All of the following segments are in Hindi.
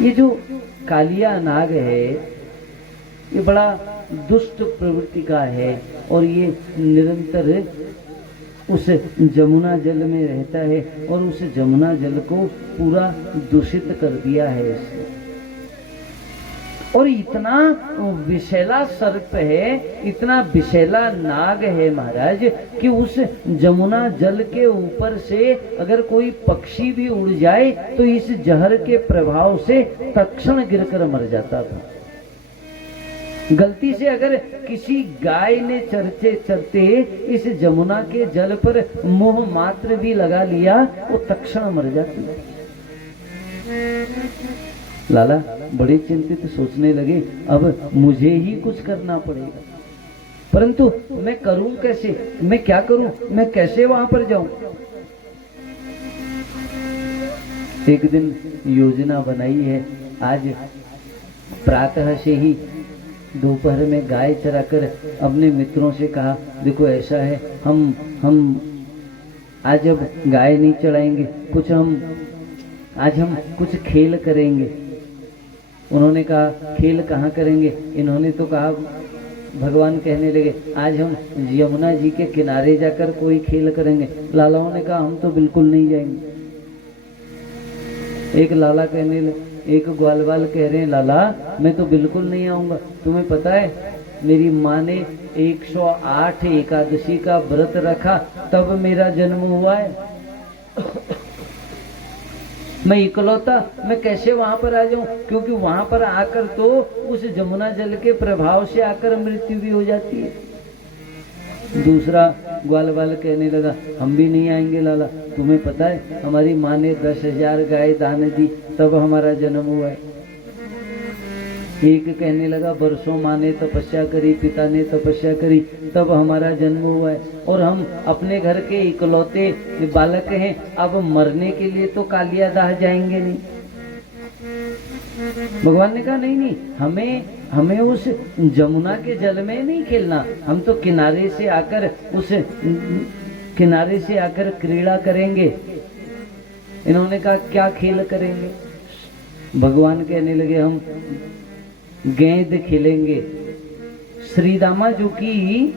ये जो कालिया नाग है ये बड़ा दुष्ट प्रवृत्ति का है और ये निरंतर उस जमुना जल में रहता है और उस जमुना जल को पूरा दूषित कर दिया है इसने। और इतना विषैला सर्प है, इतना विषैला नाग है महाराज कि उस जमुना जल के ऊपर से अगर कोई पक्षी भी उड़ जाए तो इस जहर के प्रभाव से तत्क्षण गिरकर मर जाता था। गलती से अगर किसी गाय ने चरते चरते इस जमुना के जल पर मोह मात्र भी लगा लिया वो तत्क्षण मर जाती। लाला बड़े चिंतित सोचने लगे अब मुझे ही कुछ करना पड़ेगा, परंतु मैं करूं कैसे, मैं क्या करूं, मैं कैसे वहां पर जाऊं। एक दिन योजना बनाई है, आज प्रातः से ही दोपहर में गाय चराकर अपने मित्रों से कहा देखो ऐसा है हम आज अब गाय नहीं चढ़ाएंगे, आज हम कुछ खेल करेंगे। उन्होंने कहा खेल कहाँ करेंगे, इन्होंने तो कहा भगवान कहने लगे आज हम यमुना जी के किनारे जाकर कोई खेल करेंगे। लालाओं ने कहा हम तो बिल्कुल नहीं जाएंगे। एक लाला कहने लगे, एक ग्वालवाल कह रहे हैं लाला मैं तो बिल्कुल नहीं आऊंगा, तुम्हें पता है मेरी माँ ने 108 एकादशी का व्रत रखा तब मेरा जन्म हुआ है। मैं इकलौता, मैं कैसे वहां पर आ जाऊं, क्योंकि वहां पर आकर तो उस जमुना जल के प्रभाव से आकर मृत्यु भी हो जाती है। दूसरा ग्वालवाल कहने लगा हम भी नहीं आएंगे लाला, तुम्हें पता है हमारी माँ ने 10,000 गाय दान दी तब हमारा जन्म हुआ है। एक कहने लगा बरसों माँ ने तपस्या करी, पिता ने तपस्या करी तब हमारा जन्म हुआ है, और हम अपने घर के इकलौते बालक हैं, अब मरने के लिए तो कालिया दाह जाएंगे नहीं। भगवान ने कहा नहीं हमें उस जमुना के जल में नहीं खेलना, हम तो किनारे से आकर क्रीड़ा करेंगे। इन्होंने कहा क्या खेल करेंगे। भगवान कहने लगे हम गेंद खेलेंगे। श्री दामा जो कि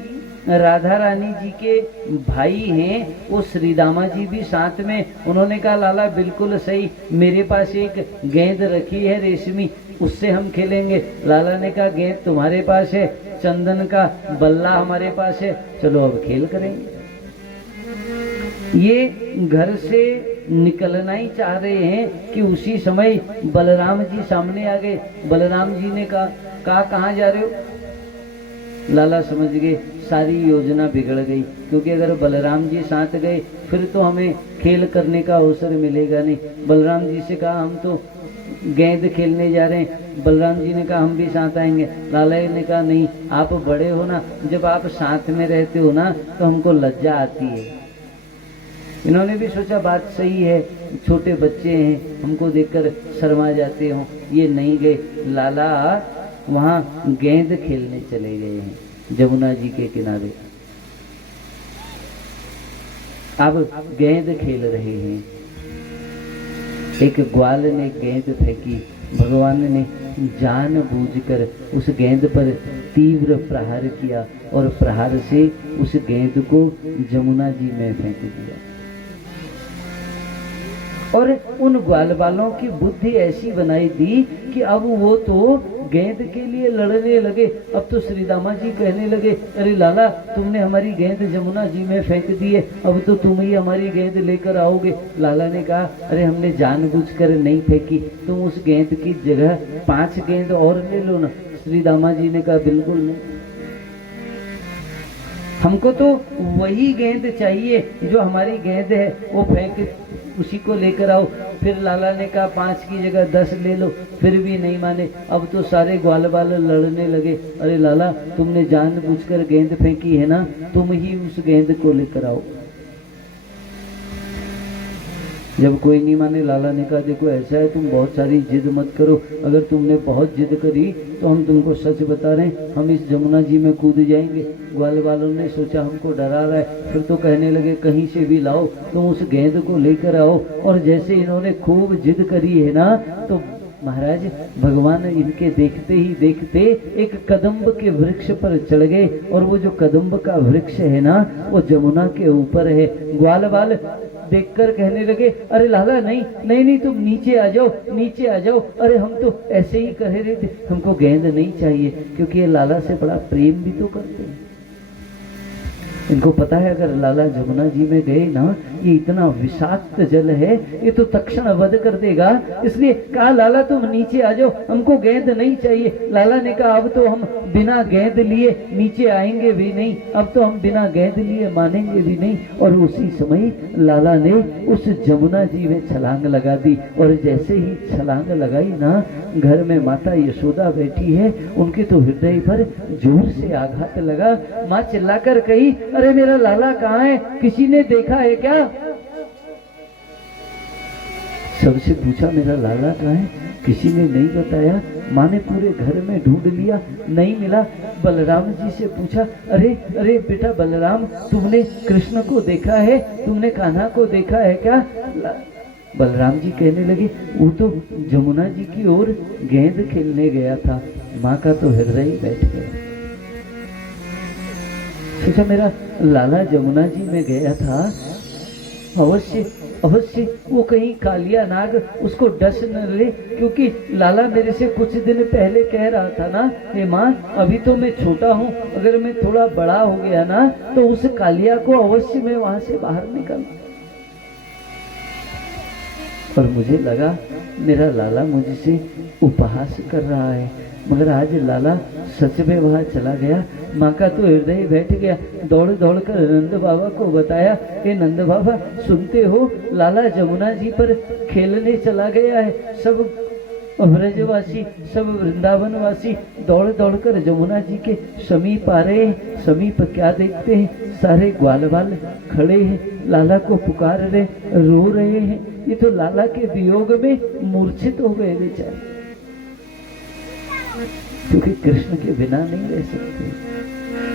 राधा रानी जी के भाई हैं, वो श्री दामा जी भी साथ में। उन्होंने कहा लाला बिल्कुल सही, मेरे पास एक गेंद रखी है रेशमी, उससे हम खेलेंगे। लाला ने कहा गेंद तुम्हारे पास है, चंदन का बल्ला हमारे पास है, चलो अब खेल करेंगे। ये घर से निकलना ही चाह रहे हैं कि उसी समय बलराम जी सामने आ गए। बलराम जी ने कहा कहाँ जा रहे हो। लाला समझ गए सारी योजना बिगड़ गई, क्योंकि अगर बलराम जी साथ गए फिर तो हमें खेल करने का अवसर मिलेगा नहीं। बलराम जी से कहा हम तो गेंद खेलने जा रहे हैं। बलराम जी ने कहा हम भी साथ आएंगे। लाला ने कहा नहीं, आप बड़े हो ना, जब आप साथ में रहते हो ना तो हमको लज्जा आती है। इन्होंने भी सोचा बात सही है, छोटे बच्चे हैं, हमको देखकर शर्मा जाते हो, ये नहीं गए। लाला वहाँ गेंद खेलने चले गए हैं जमुना जी के किनारे। अब गेंद खेल रहे हैं। एक ग्वाल ने गेंद फेंकी, भगवान ने जानबूझकर उस गेंद पर तीव्र प्रहार किया और प्रहार से उस गेंद को जमुना जी में फेंक दिया। और उन ग्वाल वालों की बुद्धि ऐसी बनाई दी कि अब वो तो गेंद के लिए लड़ने लगे। अब तो श्री दामा जी कहने लगे अरे लाला तुमने हमारी गेंद जमुना जी में फेंक दी है, अब तो तुम ही हमारी गेंद लेकर आओगे। लाला ने कहा अरे हमने जानबूझकर नहीं फेंकी, तुम उस गेंद की जगह 5 गेंद और ले लो ना। श्री दामा जी ने कहा बिल्कुल नहीं, हमको तो वही गेंद चाहिए जो हमारी गेंद है, वो फेंक उसी को लेकर आओ। फिर लाला ने कहा 5 की जगह 10 ले लो, फिर भी नहीं माने। अब तो सारे ग्वाल वाले लड़ने लगे, अरे लाला तुमने जानबूझकर गेंद फेंकी है ना, तुम ही उस गेंद को लेकर आओ। जब कोई नहीं माने, लाला ने कहा देखो ऐसा है, तुम बहुत सारी जिद मत करो, अगर तुमने बहुत जिद करी तो हम तुमको सच बता रहे हैं, हम इस जमुना जी में कूद जाएंगे। ग्वाल वालों ने सोचा हमको डरा रहा है, फिर तो कहने लगे कहीं से भी लाओ, तुम उस गेंद को लेकर आओ। और जैसे इन्होंने खूब जिद करी है ना, तो महाराज भगवान इनके देखते ही देखते एक कदम्ब के वृक्ष पर चढ़ गए, और वो जो कदम्ब का वृक्ष है ना वो जमुना के ऊपर है। ग्वाल बाल देखकर कहने लगे, अरे लाला नहीं नहीं नहीं, तुम नीचे आ जाओ, नीचे आ जाओ। अरे हम तो ऐसे ही कह रहे थे, हमको गेंद नहीं चाहिए, क्योंकि ये लाला से बड़ा प्रेम भी तो करते हैं। इनको पता है अगर लाला जमुना जी में गए ना, ये इतना विषाक्त जल है, ये तो तक्षण वध कर देगा। इसलिए कहा लाला तुम नीचे आ जाओ, हमको गेंद नहीं चाहिए। लाला ने कहा अब तो हम बिना गेंद लिए नीचे आएंगे भी नहीं, अब तो हम बिना गेंद लिए मानेंगे भी नहीं। और उसी समय लाला ने उस जमुना जी में छलांग लगा दी, और जैसे ही छलांग लगाई ना, घर में माता यशोदा बैठी है, उनके तो हृदय पर जोर से आघात लगा। माँ चिल्लाकर कही, अरे मेरा लाला कहाँ है, किसी ने देखा है क्या? सबसे पूछा मेरा लाला कहाँ है, किसी ने नहीं बताया। माँ ने पूरे घर में ढूंढ लिया, नहीं मिला। बलराम जी से पूछा, अरे अरे बेटा बलराम, तुमने कृष्ण को देखा है, तुमने कान्हा को देखा है क्या? बलराम जी कहने लगे, वो तो जमुना जी की ओर गेंद खेलने गया था। माँ का तो हृदय बैठ गया। सोचा मेरा लाला जमुना जी में गया था, अवश्य अवश्य वो कहीं कालिया नाग उसको डस न ले, क्योंकि लाला मेरे से कुछ दिन पहले कह रहा था ना, हे माँ अभी तो मैं छोटा हूँ, अगर मैं थोड़ा बड़ा हो गया ना तो उस कालिया को अवश्य मैं वहां से बाहर निकल। और मुझे लगा मेरा लाला मुझसे उपहास कर रहा है, मगर आज लाला सच में वहां चला गया। माँ का तो हृदय बैठ गया। दौड़ दौड़ कर नंद बाबा को बताया, हे नंद बाबा सुनते हो, लाला जमुना जी पर खेलने चला गया है। सब ब्रजवासी, सब वृंदावनवासी दौड़ दौड़ कर जमुना जी के समीप आ रहे हैं। समीप क्या देखते हैं, सारे ग्वाल बाल खड़े हैं, लाला को पुकार रहे, रो रहे हैं। ये तो लाला के वियोग में मूर्छित हो गए बेचारे, क्योंकि कृष्ण के बिना नहीं रह सकते।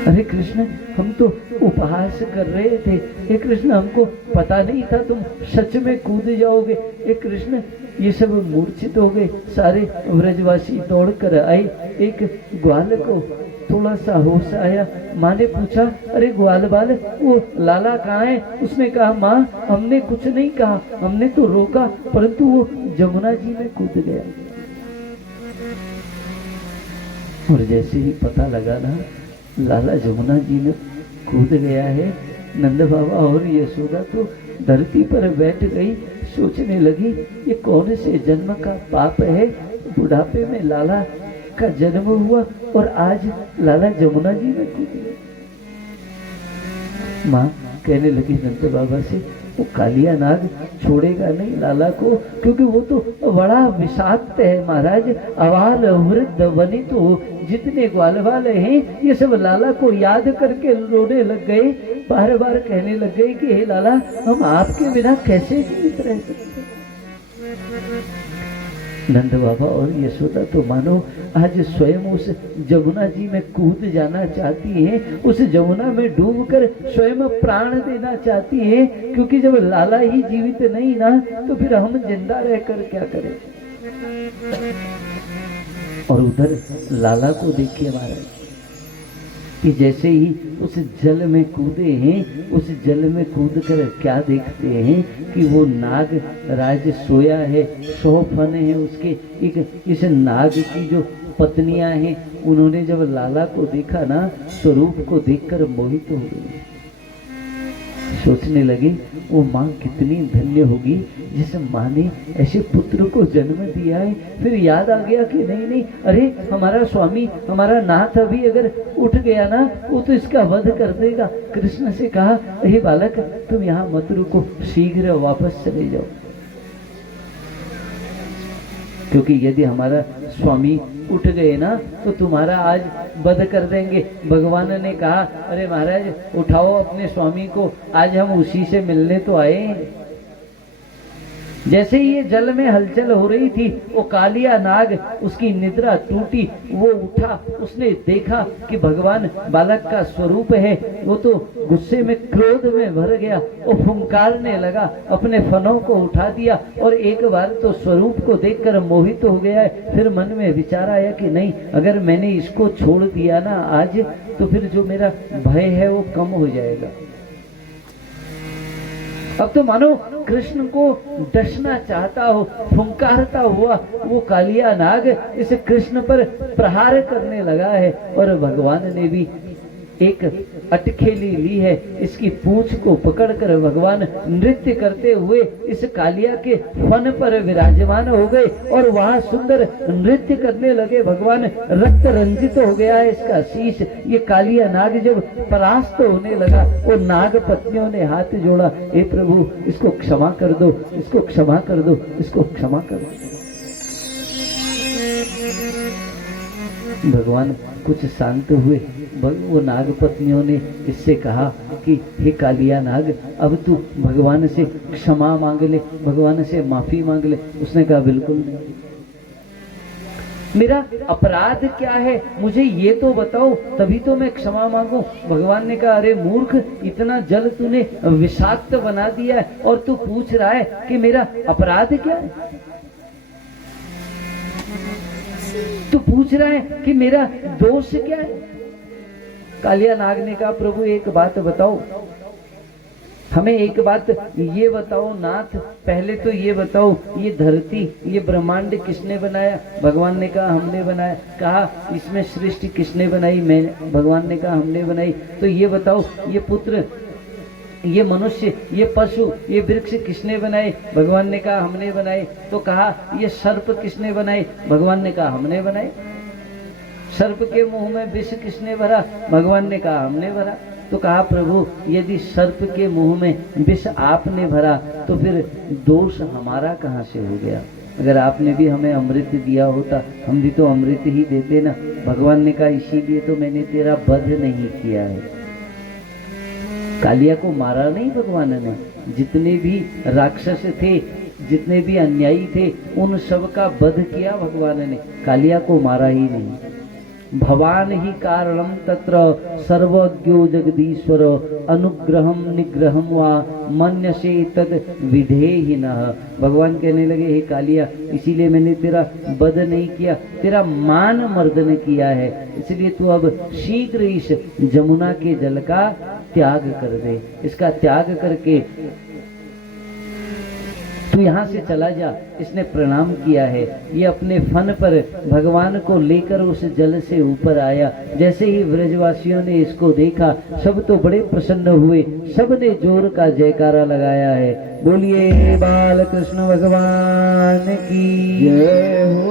अरे कृष्ण हम तो उपहास कर रहे थे, हे कृष्ण हमको पता नहीं था तुम सच में कूद जाओगे। हे कृष्ण ये सब मूर्छित हो गए। सारे व्रजवासी दौड़ कर आए, एक ग्वाल को थोड़ा सा होश आया। माँ ने पूछा, अरे ग्वाल बाल वो लाला कहाँ है? उसने कहा, माँ हमने कुछ नहीं कहा, हमने तो रोका, परंतु वो जमुना जी में कूद गया। और जैसे ही पता लगा ना लाला जमुना जी में कूद गया है, नंद बाबा और यशोदा तो धरती पर बैठ गई, सोचने लगी ये कौन से जन्म का पाप है, बुढ़ापे में लाला का जन्म हुआ और आज लाला जमुना जी में कूद गया। माँ कहने लगी नंद बाबा से, वो कालिया नाग छोड़ेगा नहीं लाला को, क्योंकि वो तो बड़ा विषाक्त है महाराज। अवाल वृद्ध वनित हो जितने ग्वाल वाले हैं, ये सब लाला को याद करके रोने लग गए, बार बार कहने लग गए कि हे लाला हम आपके बिना कैसे जीवित रह सकते। नंद बाबा और यशोदा तो मानो आज स्वयं उस जमुना जी में कूद जाना चाहती है, उस जमुना में डूबकर स्वयं प्राण देना चाहती है, क्योंकि जब लाला ही जीवित नहीं ना तो फिर हम जिंदा रहकर क्या करें। और उधर लाला को देखिए महाराज कि जैसे ही उस जल में कूदे हैं, उस जल में कूद कर क्या देखते हैं कि वो नाग राज सोया है, 100 फन है उसके। इस नाग की जो पत्नियां हैं, उन्होंने जब लाला को देखा ना, स्वरूप को देखकर मोहित हो गए। सोचने लगे वो माँ कितनी धन्य होगी जिस माँ ने ऐसे पुत्र को जन्म दिया है। फिर याद आ गया कि नहीं नहीं, अरे हमारा स्वामी, हमारा नाथ अभी अगर उठ गया ना वो तो इसका वध कर देगा। कृष्ण से कहा, हे बालक तुम यहाँ मत रुको, शीघ्र वापस चले जाओ, क्योंकि यदि हमारा स्वामी उठ गए ना तो तुम्हारा आज वध कर देंगे। भगवान ने कहा, अरे महाराज उठाओ अपने स्वामी को, आज हम उसी से मिलने तो आए हैं। जैसे ही ये जल में हलचल हो रही थी, वो कालिया नाग, उसकी निद्रा टूटी, वो उठा, उसने देखा कि भगवान बालक का स्वरूप है। वो तो गुस्से में, क्रोध में भर गया, वो फुंकारने लगा, अपने फनों को उठा दिया और एक बार तो स्वरूप को देखकर मोहित हो गया है। फिर मन में विचार आया कि नहीं, अगर मैंने इसको छोड़ दिया ना आज, तो फिर जो मेरा भय है वो कम हो जाएगा। अब तो मानो कृष्ण को डसना चाहता हो, फुंकारता हुआ वो कालिया नाग इस कृष्ण पर प्रहार करने लगा है। और भगवान ने भी एक अटखेली ली है, इसकी पूंछ को पकड़कर भगवान नृत्य करते हुए इस कालिया के फन पर विराजमान हो गए और वहां सुंदर नृत्य करने लगे। भगवान रक्त रंजित हो गया है इसका शीश। ये कालिया नाग जब परास्त होने लगा, वो नाग पत्नियों ने हाथ जोड़ा, हे प्रभु इसको क्षमा कर दो, इसको क्षमा कर दो, इसको क्षमा कर दो। भगवान कुछ शांत हुए। वो नाग पत्नियों ने इससे कहा कि हे कालिया नाग, अब तू भगवान से क्षमा मांग ले, भगवान से माफी मांग ले। उसने कहा बिल्कुल नहीं, मेरा अपराध क्या है मुझे ये तो बताओ, तभी तो मैं क्षमा मांगू। भगवान ने कहा अरे मूर्ख, इतना जल तूने विषाक्त बना दिया है और तू पूछ रहा है कि मेरा अपराध क्या है। तू पूछ रहा है कि मेरा दोष क्या है। कालिया नाग ने कहा प्रभु एक बात बताओ, हमें एक बात ये बताओ नाथ, पहले तो ये बताओ ये धरती, ये ब्रह्मांड किसने बनाया। भगवान ने कहा हमने बनाया। कहा इसमें सृष्टि किसने बनाई। मैं। भगवान ने कहा हमने बनाई। तो ये बताओ ये पुत्र, ये मनुष्य, ये पशु, ये वृक्ष किसने बनाए। भगवान ने कहा हमने बनाए। तो कहा ये सर्प किसने बनाए। भगवान ने कहा हमने बनाए। सर्प के मुंह में विष किसने भरा। भगवान ने कहा हमने भरा। तो कहा प्रभु यदि सर्प के मुंह में विष आपने भरा तो फिर दोष हमारा कहाँ से हो गया। अगर आपने भी हमें अमृत दिया होता, हम भी तो अमृत ही देते ना। भगवान ने कहा इसीलिए तो मैंने तेरा वध नहीं किया है। कालिया को मारा नहीं भगवान ने, जितने भी राक्षस थे, जितने भी अन्यायी थे, उन सब का वध किया भगवान ने, कालिया को मारा ही नहीं। भवान ही कारणम तत्र सर्वज्ञो जगदीश्वर अनुग्रहम निग्रहम वा मन्यसे तद विधेहिनः। भगवान कहने लगे हे कालिया, इसीलिए मैंने तेरा वध नहीं किया, तेरा मान मर्दन किया है। इसलिए तू अब शीघ्र इस जमुना के जल का त्याग कर दे। इसका त्याग करके तू यहाँ से चला जा। इसने प्रणाम किया है। ये अपने फन पर भगवान को लेकर उस जल से ऊपर आया। जैसे ही ब्रजवासियों ने इसको देखा, सब तो बड़े प्रसन्न हुए, सब ने जोर का जयकारा लगाया है। बोलिए बाल कृष्ण भगवान की जय हो।